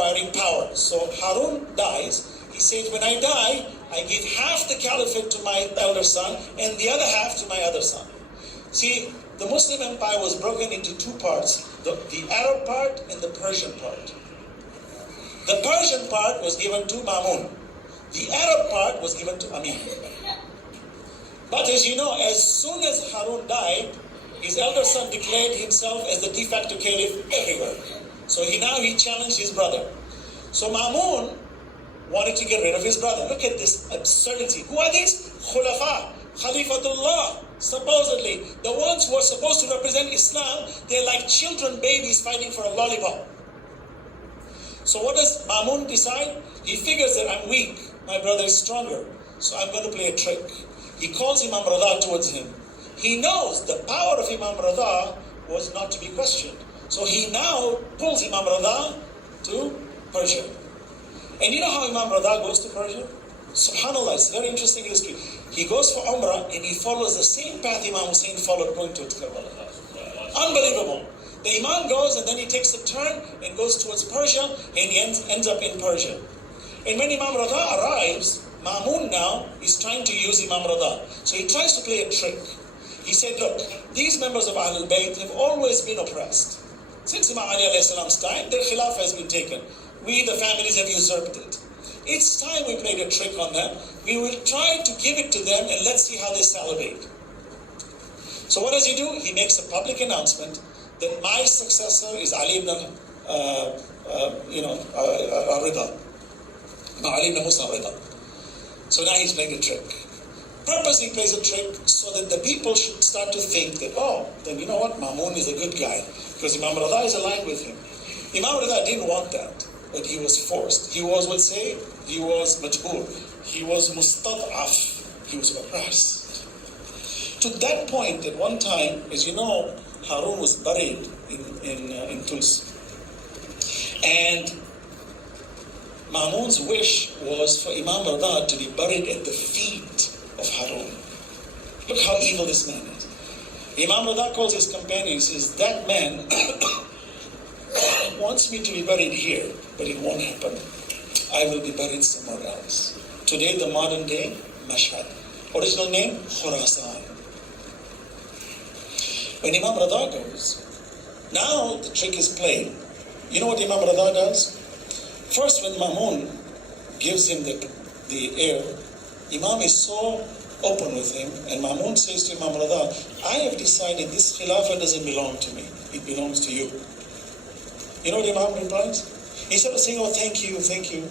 acquiring power. So Harun dies. He says, when I die, I give half the caliphate to my elder son and the other half to my other son. See, the Muslim empire was broken into two parts, the Arab part and the Persian part. The Persian part was given to Mamun. The Arab part was given to Amin. But as you know, as soon as Harun died, his elder son declared himself as the de facto caliph everywhere. So he challenged his brother. So Mamun wanted to get rid of his brother. Look at this absurdity. Who are these? Khulafa, Khalifatullah. Supposedly, the ones who are supposed to represent Islam, they're like children, babies fighting for a lollipop. So what does Mamun decide? He figures that I'm weak, my brother is stronger, so I'm going to play a trick. He calls Imam Reza towards him. He knows the power of Imam Reza was not to be questioned. So he now pulls Imam Reza to Persia. And you know how Imam Reza goes to Persia? Subhanallah, it's a very interesting history. He goes for Umrah and he follows the same path Imam Hussein followed going to Karbala. Unbelievable. The Imam goes and then he takes a turn and goes towards Persia and he ends up in Persia. And when Imam Reza arrives, Mamun now is trying to use Imam Reza. So he tries to play a trick. He said, look, these members of Ahlul Bayt have always been oppressed. Since Imam Ali alayhi salam's time, their khilafah has been taken. We, the families, have usurped it. It's time we played a trick on them. We will try to give it to them and let's see how they salivate. So what does he do? He makes a public announcement that my successor is Ali ibn Rida. Ali ibn Musa Rida. So now he's playing a trick. Purposely plays a trick so that the people should start to think that, oh, then you know what, Mamun is a good guy because Imam Reza is aligned with him. Imam Reza didn't want that, but he was forced. He was, he was majbur. He was mustad'af. He was oppressed. To that point, at one time, as you know, Harun was buried in Tuls. And Mamun's wish was for Imam Reza to be buried at the feet of Harun. Look how evil this man is. Imam Reza calls his companion, he says, that man wants me to be buried here, but it won't happen. I will be buried somewhere else. Today, the modern day, Mashhad. Original name, Khurasan. When Imam Reza goes, now the trick is played. You know what Imam Reza does? First, when Mamun gives him the air, Imam is so open with him, and Mamun says to Imam Reza, I have decided this khilafah doesn't belong to me. It belongs to you. You know what Imam replies? Instead of saying, oh, thank you, thank you.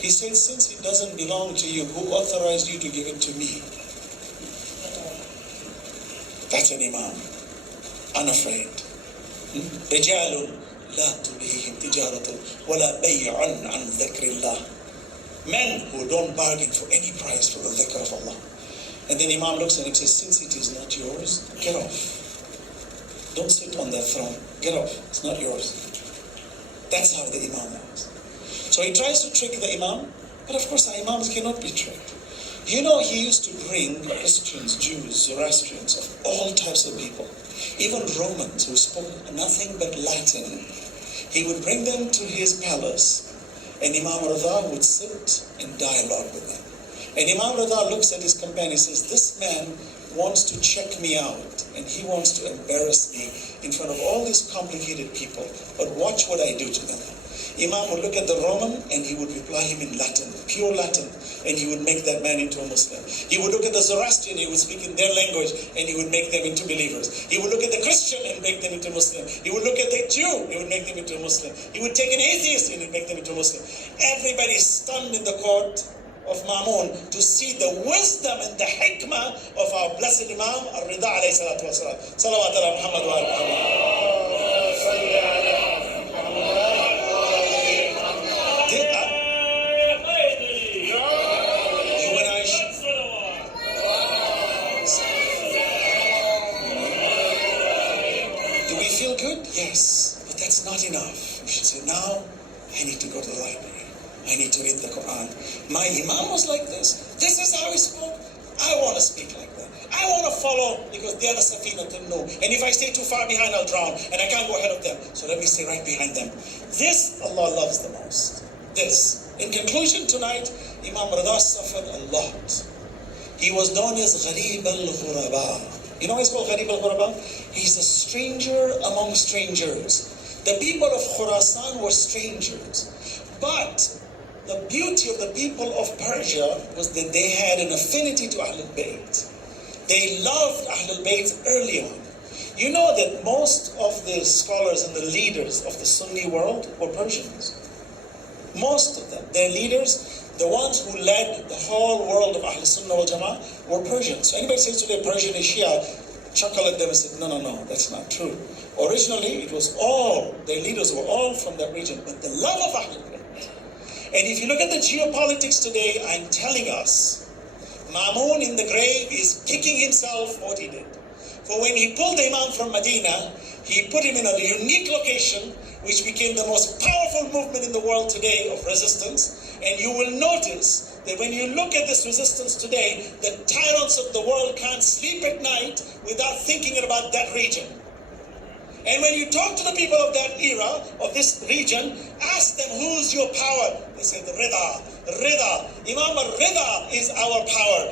He said, since it doesn't belong to you, who authorized you to give it to me? That's an Imam. Unafraid. رجال لا تلهيهم تجارة ولا بيع عن ذكر الله. Men who don't bargain for any price for the dhikr of Allah. And then Imam looks at him and says, since it is not yours, get off. Don't sit on that throne. Get off. It's not yours. That's how the Imam was. So he tries to trick the Imam, but of course our Imams cannot be tricked. You know, he used to bring Christians, Jews, Zoroastrians, of all types of people, even Romans who spoke nothing but Latin. He would bring them to his palace, and Imam Reza would sit and dialogue with them. And Imam Reza looks at his companion and says, this man wants to check me out, and he wants to embarrass me in front of all these complicated people, but watch what I do to them. Imam would look at the Roman and he would reply him in Latin, pure Latin, and he would make that man into a Muslim. He would look at the Zoroastrian, he would speak in their language and he would make them into believers. He would look at the Christian and make them into Muslim. He would look at the Jew, he would make them into a Muslim. He would take an atheist and he would make them into a Muslim. Everybody stunned in the court of Mamun to see the wisdom and the hikmah of our blessed Imam Reza alayhi salatu wasalam. Salawat ala Muhammad wa ala Muhammad. Yes, but that's not enough. You should say, now I need to go to the library. I need to read the Quran. My Imam was like this. This is how he spoke. I want to speak like that. I want to follow because they are the Safina to know. And if I stay too far behind, I'll drown. And I can't go ahead of them. So let me stay right behind them. This Allah loves the most. This. In conclusion tonight, Imam Reza suffered a lot. He was known as Gharib al-Ghuraba. You know why he's called Gharib al-Ghuraba? He's a stranger among strangers. The people of Khurasan were strangers. But the beauty of the people of Persia was that they had an affinity to Ahlul Bayt. They loved Ahlul Bayt early on. You know that most of the scholars and the leaders of the Sunni world were Persians. Most of them. Their leaders, the ones who led the whole world of Ahl Sunnah wal Jama'ah, were Persians. So anybody says today Persian is Shia, chuckle at them and say, no, that's not true. Originally, it was all, their leaders were all from that region. But the love of Ahlul Bayt. And if you look at the geopolitics today, I'm telling us, Ma'mun in the grave is kicking himself what he did. For when he pulled the Imam from Medina, he put him in a unique location, which became the most powerful movement in the world today of resistance. And you will notice that when you look at this resistance today, the tyrants of the world can't sleep at night without thinking about that region. And when you talk to the people of that era, of this region, ask them, who's your power? They say, the Rida. Imam Rida is our power.